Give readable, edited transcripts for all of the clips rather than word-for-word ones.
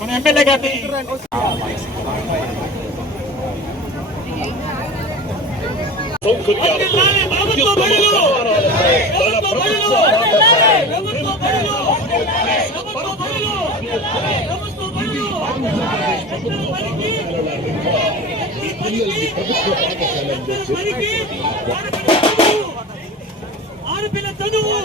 మన ఎమ్మెల్యే గారిని ఆడపిల్ల చదువు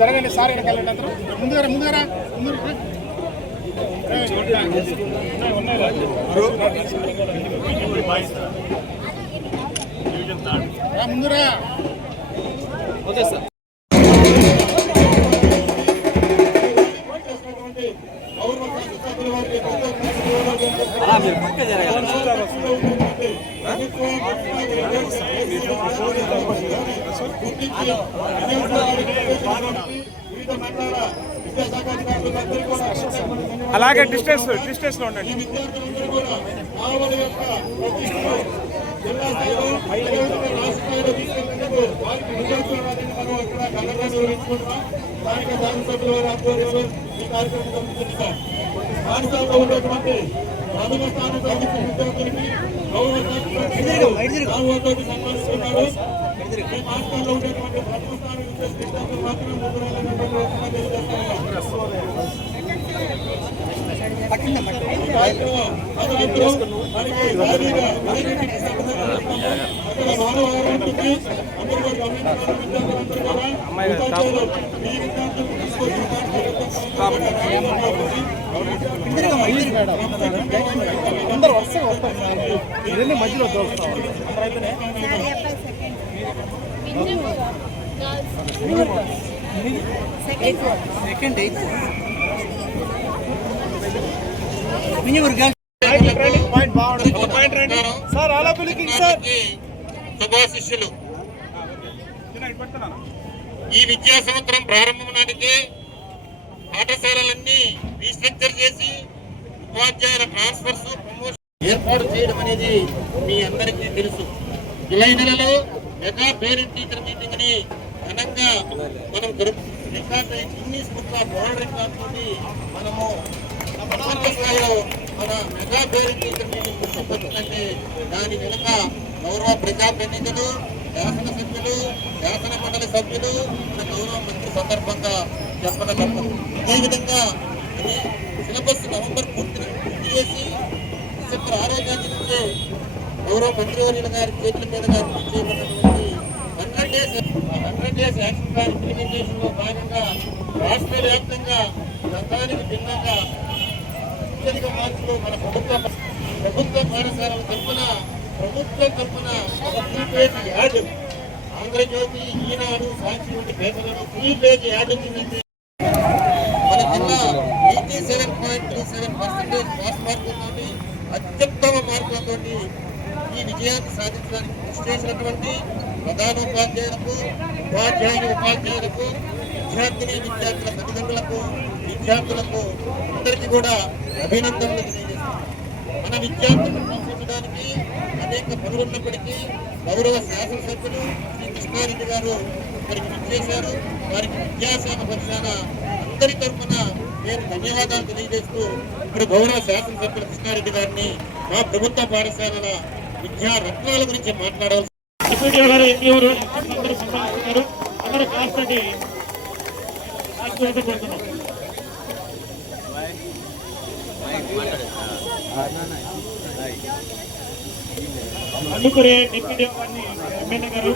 జరగండి సార్ వెనకాలండి అందరూ ముందుగా ముందురా ఓకే సార్ మీరు పక్క జరగాలి అలాగే డిస్టెన్స్ లో ఉండండి. రాష్ట్రాల్లో ఉన్నటువంటి ప్రథమ స్థానం సాధించిన విద్యార్థులకి గౌరవ సన్మానిస్తున్నారు. రాష్ట్రాల్లో ఉండేటువంటి ప్రథమ స్థానం విద్యార్థులు మాత్రమే అందరూ వరుసగా వస్తారు. ఇవన్నీ మధ్యలో దోస్తాం. శుభాశిష్యులు. ఈ విద్యా సంవత్సరం ప్రారంభం నాటికే పాఠశాలలన్నీ రీస్ట్రక్చర్ చేసి ఉపాధ్యాయుల ట్రాన్స్ఫర్స్ ప్రమోషన్ ఏర్పాటు చేయడం అనేది మీ అందరికీ తెలుసు. జూలై నెలలో మెగా పేరెంట్ టీచర్ మీటింగ్ ని ఘనంగా మనం Guinness book of world record తోటి మనము ప్రపంచ స్థాయిలో మన మెగా పేరెంట్ టీచర్ మీటింగ్ గుర్తుపట్టిందంటే దాని వెనుక గౌరవ ప్రజాప్రతినిధులు, శాసనసభ్యులు, శాసన మండలి సభ్యులు, మన గౌరవ మంత్రి సందర్భంగా చెప్పడం తప్పదు. అదేవిధంగా సిలబస్ నవంబర్ పూర్తి చేసి డిసెంబర్ 6వ తేదీ నుంచే గౌరవ మంత్రివర్యుల గారి చేతుల మీదుగా పూర్తి చేయబడినటువంటి 100 డేస్ యాక్షన్ ప్లాన్ ఇంప్లిమెంటేషన్ లో భాగంగా రాష్ట్ర వ్యాప్తంగా గతానికి భిన్నంగా అత్యధిక మార్కులు మన ప్రభుత్వ పాఠశాలల ప్రభుత్వం తరఫున ఒక ఫుల్ పేజ్ యాడ్ ఆంధ్రజ్యోతి, ఈనాడు, సాక్షి వంటి పేపర్లను ఫుల్ పేజ్ యాడ్ ఉంటుందంటే మన జిల్లా 87.37% పాస్ మార్కులతోటి అత్యుత్తమ మార్కులతోటి ఈ విజయాన్ని సాధించడానికి కృషి చేసినటువంటి ప్రధానోపాధ్యాయులకు, ఉపాధ్యాయులకు, విద్యార్థుల తల్లిదండ్రులకు, విద్యార్థులకు అందరికీ కూడా అభినందనలు తెలియజేస్తాం. మన విద్యార్థులను ప్రోత్సహించడానికి అనేక పనులున్నప్పటికీ గౌరవ శాసనసభ్యులు శ్రీ కృష్ణారెడ్డి గారు ఇక్కడికి విచ్చేశారు. వారికి విద్యాశాఖ పక్షాన అందరి తరఫున నేను ధన్యవాదాలు తెలియజేస్తూ ఇప్పుడు గౌరవ శాసనసభ్యులు కృష్ణారెడ్డి గారిని మా ప్రభుత్వ పాఠశాలల విద్యా రత్నాల గురించి మాట్లాడాల్సి అందరూ కాస్తండి అందుకునే డిప్యూటీ గారిని ఎమ్మెల్యే గారు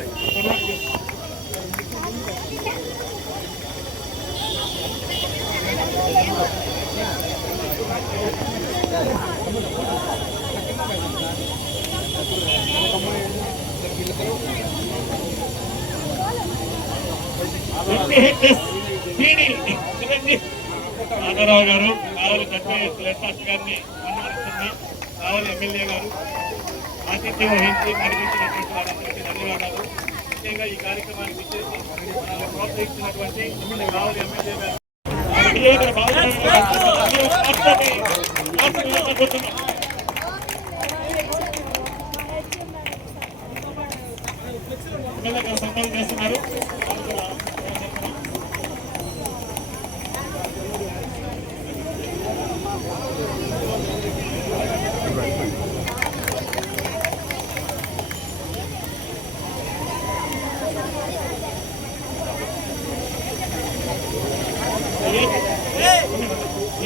నాగరావు గారు గారిని అనుమతిస్తున్నా. కావాలి ఎమ్మెల్యే గారు ఆతిథ్యం వహించి నడిపించినటువంటి వారందరికీ ధన్యవాదాలు. ముఖ్యంగా ఈ కార్యక్రమానికి ఇచ్చేసి మనల్ని ప్రోత్సహించినటువంటి కావాలి ఎమ్మెల్యే గారు సంఘాలు చేస్తున్నారు.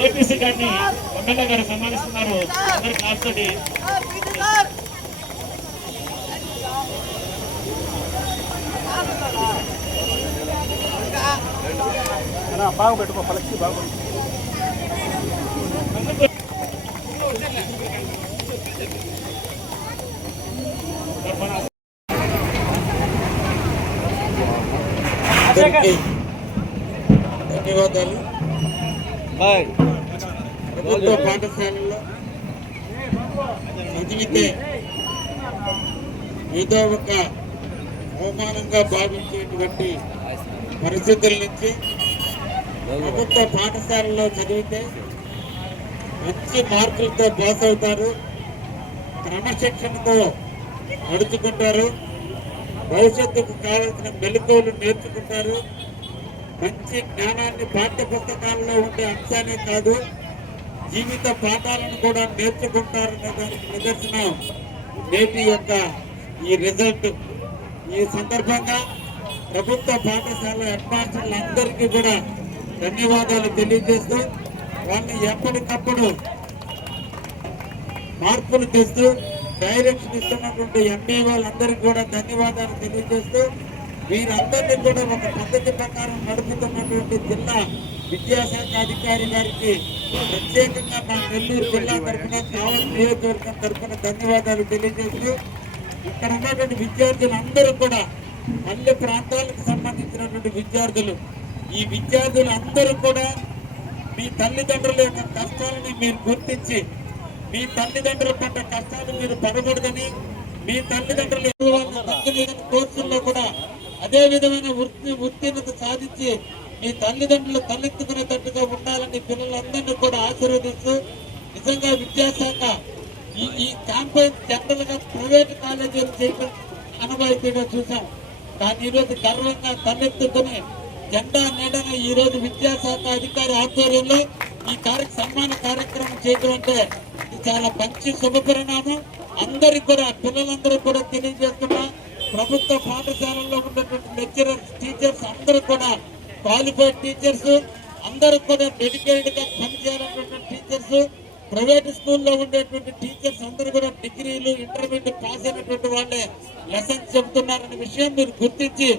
ఏపీసీ గారిని ఎమ్మెల్యే గారు సన్మానిస్తున్నారు. అందరు క్లాస్ తోటి బాగా పెట్టుకో పలకి బాగా ధన్యవాదాలు. ప్రభుత్వ పాఠశాలలో చదివితే ఏదో ఒక అవమానంగా భావించేటువంటి పరిస్థితుల నుంచి ప్రభుత్వ పాఠశాలలో చదివితే మంచి మార్కులతో పాస్ అవుతారు, క్రమశిక్షణతో నడుచుకుంటారు, భవిష్యత్తుకు కావాల్సిన మెలకువలు నేర్చుకుంటారు, మంచి జ్ఞానాన్ని పాఠ్య పుస్తకాల్లో ఉండే అంశాలే కాదు జీవిత పాఠాలను కూడా నేర్చుకుంటారనే దానికి నిదర్శనం నేటి యొక్క ఈ రిజల్ట్. ఈ సందర్భంగా ప్రభుత్వ పాఠశాల హెడ్ మాస్టర్లందరికీ కూడా ధన్యవాదాలు తెలియజేస్తూ వాళ్ళని ఎప్పటికప్పుడు మార్పులు తెస్తూ డైరెక్షన్ ఇస్తున్నటువంటి ఎంబీ వాళ్ళందరికీ కూడా ధన్యవాదాలు తెలియజేస్తూ వీరందరినీ కూడా ఒక పద్ధతి ప్రకారం నడుపుతున్నటువంటి జిల్లా విద్యాశాఖ అధికారి గారికి ప్రత్యేకంగా మా నెల్లూరు జిల్లా తరఫున కావలి నియోజకవర్గం తరఫున ధన్యవాదాలు తెలియజేస్తూ ఇక్కడ ఉన్నటువంటి విద్యార్థులందరూ కూడా అన్ని ప్రాంతాలకు సంబంధించినటువంటి విద్యార్థులు, ఈ విద్యార్థులందరూ కూడా మీ తల్లిదండ్రుల యొక్క కష్టాలని మీరు గుర్తించి మీ తల్లిదండ్రుల పడ్డ కష్టాలు మీరు పడకూడదని, మీ తల్లిదండ్రులు కోర్సుల్లో కూడా అదే విధమైన ఉత్తీర్ణత సాధించి మీ తల్లిదండ్రులు తలెత్తుకునేటట్టుగా ఉండాలని పిల్లలందరినీ కూడా ఆశీర్వదిస్తూ నిజంగా విద్యాశాఖ ఈ క్యాంపెయిన్ జనరల్ గా ప్రైవేట్ కాలేజీలు చేయడం అనుభవిగా చూసాం. కానీ ఈరోజు గర్వంగా తలెత్తుకుని జెండా నీడన ఈ రోజు విద్యాశాఖ అధికారి ఆధ్వర్యంలో ఈ సన్మాన కార్యక్రమం చేయడం అంటే ఇది చాలా మంచి శుభపరిణామం. అందరికి కూడా పిల్లలందరూ కూడా తెలియజేస్తున్నా ప్రభుత్వ పాఠశాలల్లో ఉన్నటువంటి లెక్చరర్స్, టీచర్స్ అందరూ కూడా క్వాలిఫైడ్ టీచర్స్, అందరూ కూడా డెడికేటెడ్ గా పనిచేయాలన్నటువంటి టీచర్స్, ప్రైవేట్ స్కూల్లో ఉండేటువంటి టీచర్స్ అందరూ కూడా డిగ్రీలు ఇంటర్మీడియట్ పాస్ అయినటువంటి వాళ్ళే లెసన్స్ చెబుతున్నారనే విషయం మీరు గుర్తించి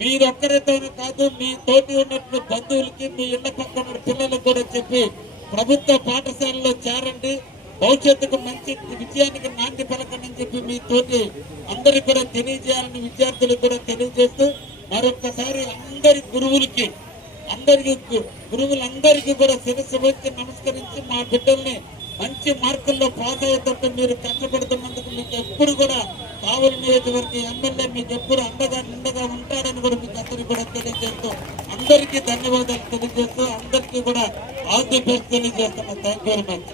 మీరొక్కరితోనే కాదు మీ తోటి ఉన్నటువంటి బంధువులకి మీ ఇళ్ల పక్కన పిల్లలకు కూడా చెప్పి ప్రభుత్వ పాఠశాలలో చేరండి, భవిష్యత్తుకు మంచి విజయానికి నాంది పలకండి అని చెప్పి మీ తోటి అందరికి కూడా తెలియజేయాలని విద్యార్థులకు కూడా తెలియజేస్తూ మరొక్కసారి గురువులందరికీ కూడా శిరస్సు వచ్చి నమస్కరించి మా బిడ్డల్ని మంచి మార్కుల్లో పాస్ అయ్యేటట్టు మీరు కష్టపడుతున్నందుకు మీకు ఎప్పుడు కూడా కావలి నియోజకవర్గ ఎమ్మెల్యే మీకు ఎప్పుడు నిండగా ఉంటాడని కూడా మీకు అందరికీ కూడా తెలియజేస్తూ అందరికీ ధన్యవాదాలు తెలియజేస్తూ అందరికీ కూడా ఆల్ ది బెస్ట్ తెలియజేస్తున్నాం. Thank you very much.